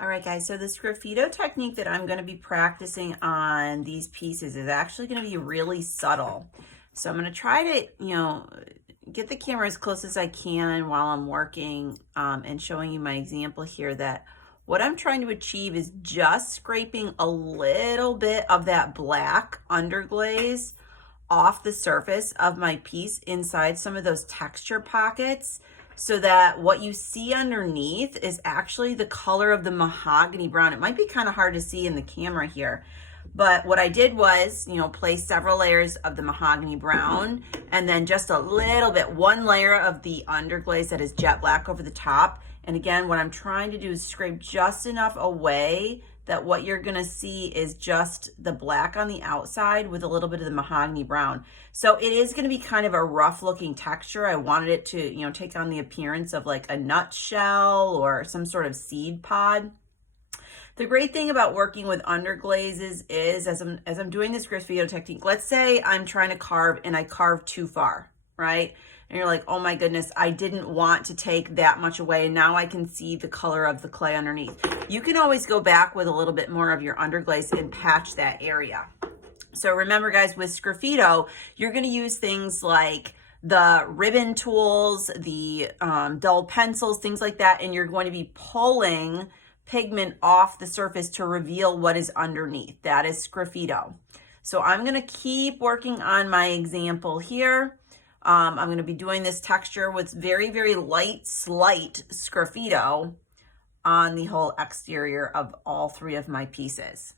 All right, guys, so the Sgraffito technique that I'm going to be practicing on these pieces is actually going to be really subtle. So I'm going to try to, get the camera as close as I can while I'm working and showing you my example here that what I'm trying to achieve is just scraping a little bit of that black underglaze off the surface of my piece inside some of those texture pockets so that what you see underneath is actually the color of the mahogany brown. It might be kind of hard to see in the camera here, but what I did was, place several layers of the mahogany brown and then just a little bit, one layer of the underglaze that is jet black over the top. And again, what I'm trying to do is scrape just enough away that what you're gonna see is just the black on the outside with a little bit of the mahogany brown. So it is gonna be kind of a rough looking texture. I wanted it to, take on the appearance of like a nutshell or some sort of seed pod. The great thing about working with underglazes is as I'm doing this Sgraffito technique, let's say I'm trying to carve and I carve too far, right? And you're like, oh my goodness, I didn't want to take that much away. And now I can see the color of the clay underneath. You can always go back with a little bit more of your underglaze and patch that area. So remember guys, with Sgraffito, you're gonna use things like the ribbon tools, the dull pencils, things like that, and you're going to be pulling pigment off the surface to reveal what is underneath. That is Sgraffito. So I'm gonna keep working on my example here. I'm going to be doing this texture with very, very light, slight Sgraffito on the whole exterior of all three of my pieces.